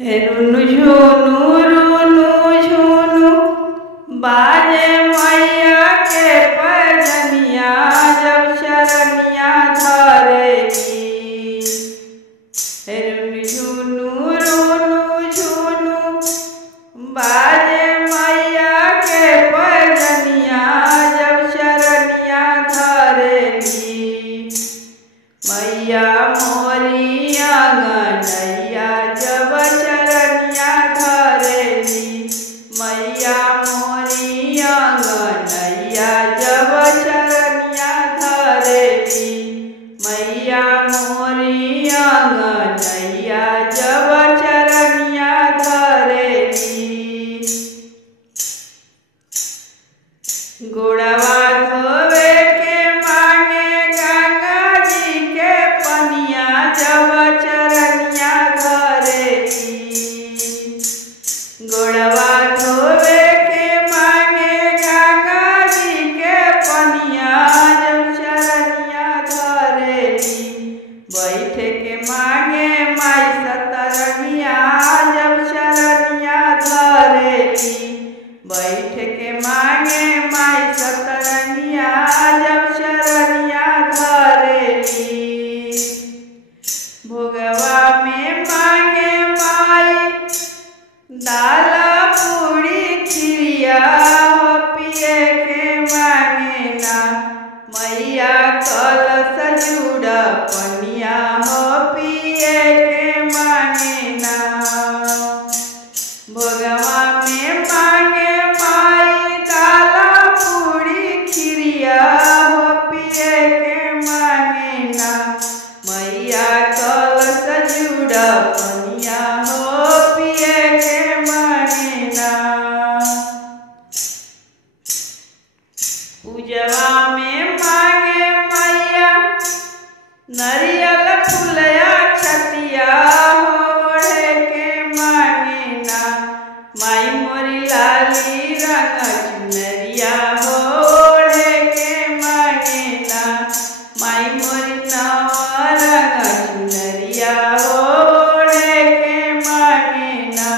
रुनु झुनु रुनु झुनु बाजे मैया के पैजनिया जब चरनिया धरेगी। रुनु झुनु बाजे मैया के पैजनिया जब चरनिया धरेगी। मैया मोरी आंगनैया जब चरनिया धरेगी। मैया मोरी आंगनैया जब चरनिया धरेगी। मैया मोरी आंगनैया जब चरनिया धरेगी। गोड़वा धोवे के मांगे गंगा जी के पनिया जब चरनिया धरेगी। गोड़वा धोवे के मांगे गंगा जी के पनिया जब चरनिया धरेगी। बैठ के मांगे माई सतरनिया जब चरनिया धरेगी। बैठ के मांगे माई सतरनिया जब चरनिया धरेगी। भोगवा में मांगे माई दाल पूड़ी खिरिया हो पिए के मांगे ना। मैया कलश जुड़ा पनिया हो पिए के मांगे ना। भोगवा में मांगे माई दाल पूड़ी खिरिया हो पिए के मांगे ना। मैया कलश जुड़ा पनिया हो पिए के मांगे ना। पूजवा में मांगे मैया नरियल फुलया छतिया हो ओढ़े के मांगे ना। माई मोरी लाली रंग चुनरिया हो ओढ़े के मांगे ना। माई मोरी नवा रंग चुनरिया हो ओढ़े के मांगे ना।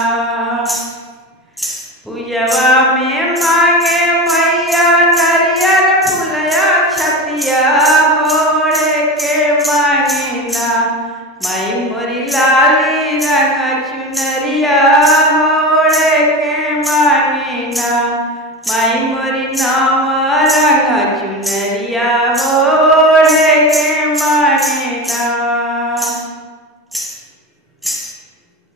पूजवा में मांगे मैया नरियल फुलया छतिया हो ओढ़े के मांगे ना। माई मोरी लाली रंग चुनरिया हो ओढ़े के मांगे ना। माई मोरी नवा रंग चुनरिया हो ओढ़े के मांगे ना।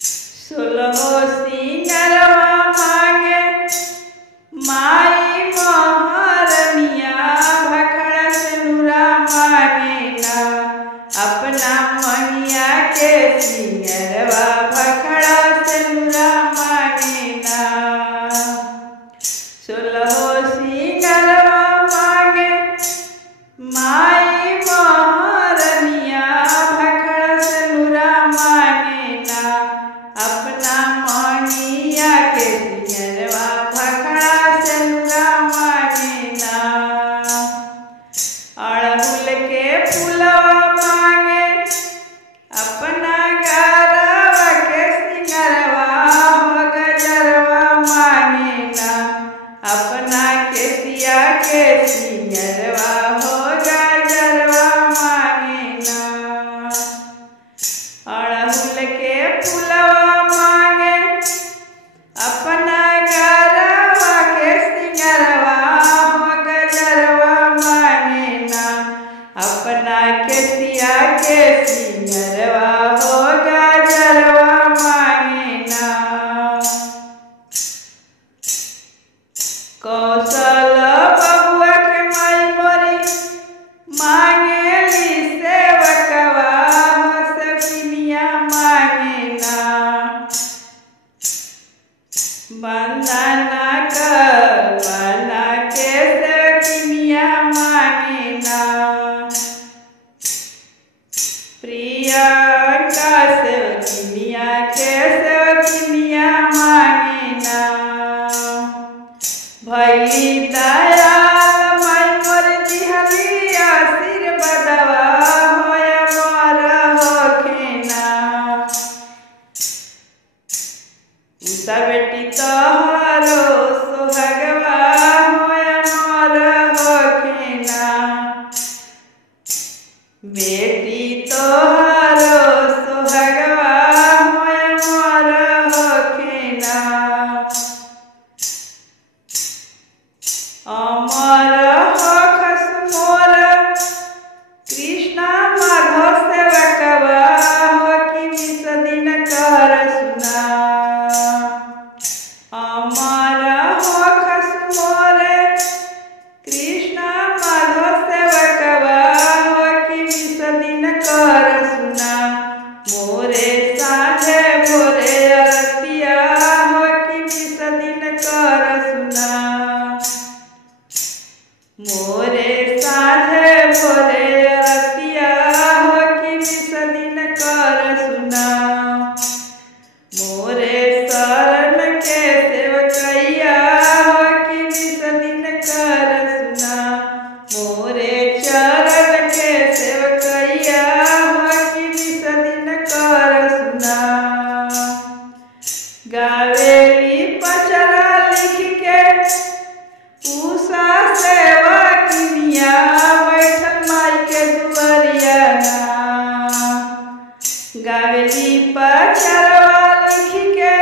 16 सिंगरवा मांगे माई महारनिया भखड़ा सिनुरा मांगे ना। अपना मनिया के सिंगरवा भखड़ा सिनुरा मांगे ना। 16 सिंगरवा मांगे माई महारनिया भखड़ा सिनुरा मांगे ना। अपना मनिया के सिंगरवा भखड़ा सिनुरा मांगे ना। अड़हुल के फूलवा मांगे अपना गरवा के सिंगरवा हो गजरवा मांगे ना। अपना केसिया के सिंगरवा हो गजरवा मांगे ना। अड़हुल के फूलवा मांगे अपना गरवा के सिंगरवा हो गजरवा मांगे ना। अपना केसिया के सिंगरवा हो गजरवा मांगे ना। कौशल बबुआ के माई मोरी मांगेली सेवकवा हो सकिनिया मांगे ना। बंदना बना के सकिनिया मांगे ना। प्रियंका सकिनिया के सकिनिया मांगे ना। भैली दया माई मोर दिहली आशीर्वादवा होया मोर होखे ना। बेटी तोहारो सोहगवा होय मोर होखिना अमर होखस मोर कृष्णा माधव सेवकवा होकि विष दिन कर सुना अमर होखस मोर कृष्णा माधव सेवकवा होकि विष दिन कर सुना मोरे साँझे भोरे अरतिया होकि विष दिन कर सुना मोरे साँझे भोरे अरतिया होकि विष दिन कर सुना मोरे शरण के सेवकैया होकि विष दिन कर सुना मोरे चरण के सेवकैया होकि विष दिन कर सुना गावेली पचरा लिख के उषा सेवकिनिया बैठल माई के दुआरिया गावेली पचरवा लिख के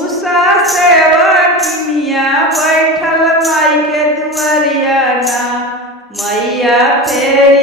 उषा सेवकिनिया बैठल माई के दुआरिया मैया फेरी